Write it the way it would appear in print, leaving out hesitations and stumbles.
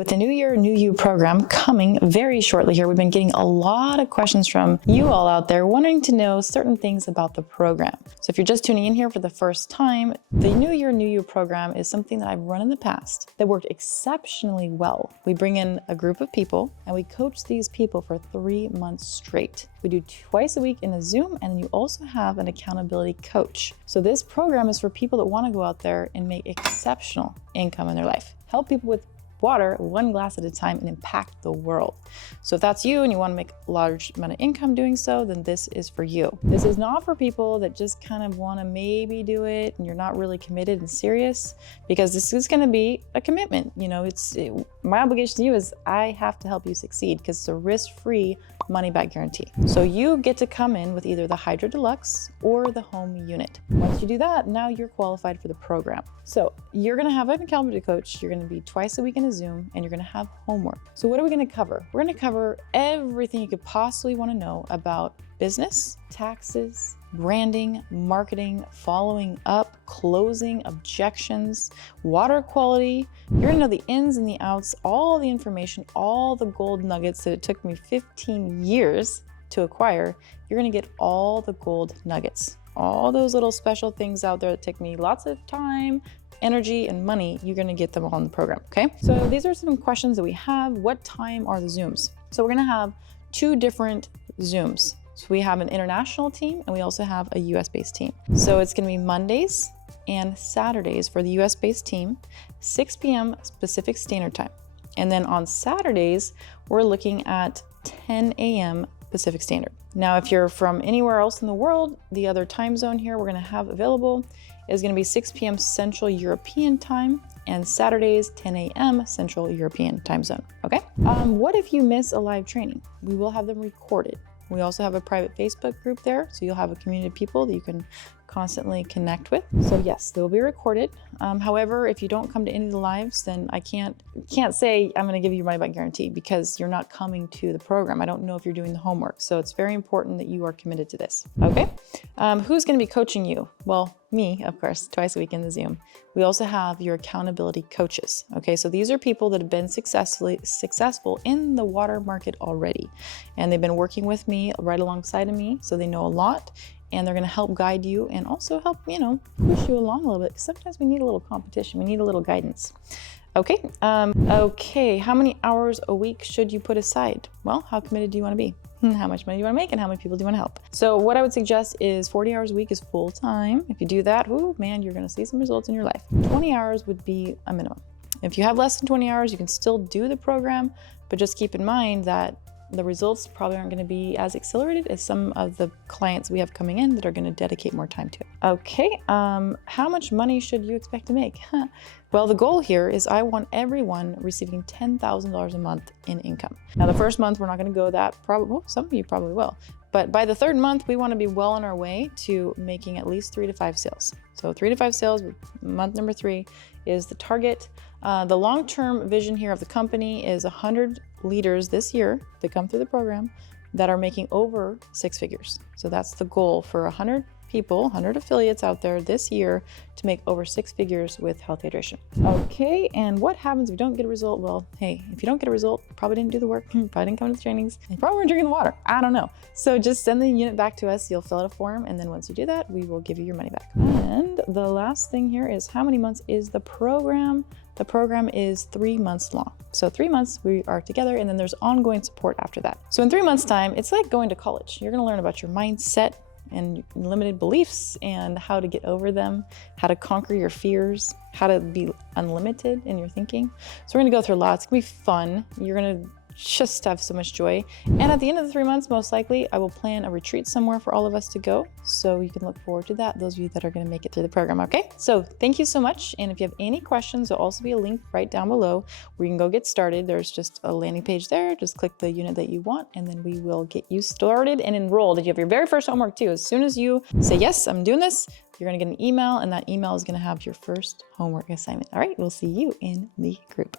With the New Year, New You program coming very shortly here, we've been getting a lot of questions from you all out there wanting to know certain things about the program. So if you're just tuning in here for the first time, the New Year, New You program is something that I've run in the past that worked exceptionally well. We bring in a group of people and we coach these people for 3 months straight. We do twice a week in a Zoom, and you also have an accountability coach. So this program is for people that want to go out there and make exceptional income in their life. Help people with water one glass at a time and impact the world. So if that's you and you want to make a large amount of income doing so, then this is for you. This is not for people that just kind of want to maybe do it and you're not really committed and serious, because this is going to be a commitment. You know, my obligation to you is I have to help you succeed because it's a risk-free money back guarantee. So you get to come in with either the Hydro Deluxe or the home unit. Once you do that, now you're qualified for the program. So you're going to have an accountability coach. You're going to be twice a week in a Zoom, and you're going to have homework. So what are we going to cover? We're going to cover everything you could possibly want to know about business, taxes, branding, marketing, following up, closing, objections, water quality. You're gonna know the ins and the outs, all the information, all the gold nuggets that it took me 15 years to acquire. You're gonna get all the gold nuggets, all those little special things out there that take me lots of time, energy, and money. You're gonna get them all in the program, okay? So these are some questions that we have. What time are the Zooms? So we're gonna have 2 different Zooms. So we have an international team and we also have a US-based team. So it's gonna be Mondays and Saturdays for the US-based team, 6 p.m. Pacific Standard Time. And then on Saturdays, we're looking at 10 a.m. Pacific Standard. Now, if you're from anywhere else in the world, the other time zone here we're gonna have available is gonna be 6 p.m. Central European Time, and Saturdays, 10 a.m. Central European Time Zone, okay? What if you miss a live training? We will have them recorded. We also have a private Facebook group there, so you'll have a community of people that you can constantly connect with. So yes, they will be recorded. However, if you don't come to any of the lives, then I can't say I'm gonna give you your money back guarantee because you're not coming to the program. I don't know if you're doing the homework. So it's very important that you are committed to this, okay? Who's gonna be coaching you? Well, me, of course, twice a week in the Zoom. We also have your accountability coaches, okay? So these are people that have been successful in the water market already. And they've been working with me right alongside of me, so they know a lot. And they're gonna help guide you and also help, push you along a little bit. Sometimes we need a little competition, we need a little guidance. Okay, how many hours a week should you put aside? Well, how committed do you wanna be? How much money do you wanna make and how many people do you wanna help? So what I would suggest is 40 hours a week is full time. If you do that, ooh, man, you're gonna see some results in your life. 20 hours would be a minimum. If you have less than 20 hours, you can still do the program, but just keep in mind that the results probably aren't going to be as accelerated as some of the clients we have coming in that are going to dedicate more time to it. Okay, how much money should you expect to make? Well, the goal here is I want everyone receiving $10,000 a month in income. Now, the first month, we're not going to go that, well, some of you probably will. But by the 3rd month, we want to be well on our way to making at least 3 to 5 sales. So 3 to 5 sales, month number 3 is the target. The long-term vision here of the company is 100 leaders this year that come through the program that are making over 6 figures. So that's the goal for 100 people, 100 affiliates out there this year to make over 6 figures with health hydration. Okay, and what happens if you don't get a result? Well, hey, if you don't get a result, probably didn't do the work, probably didn't come to the trainings, you probably weren't drinking the water. I don't know. So just send the unit back to us. You'll fill out a form, and then once you do that, we will give you your money back. And the last thing here is how many months is the program? The program is 3 months long. So 3 months we are together, and then there's ongoing support after that. So in 3 months' time, it's like going to college. You're gonna learn about your mindset and limited beliefs and how to get over them, how to conquer your fears, how to be unlimited in your thinking. So we're gonna go through a lot. It's gonna be fun. You're gonna just have so much joy. And at the end of the 3 months, most likely, I will plan a retreat somewhere for all of us to go. So you can look forward to that, those of you that are gonna make it through the program, okay? So thank you so much. And if you have any questions, there'll also be a link right down below where you can go get started. There's just a landing page there. Just click the unit that you want, and then we will get you started and enrolled. And you have your very first homework too. As soon as you say, yes, I'm doing this, you're gonna get an email, and that email is gonna have your first homework assignment. All right, we'll see you in the group.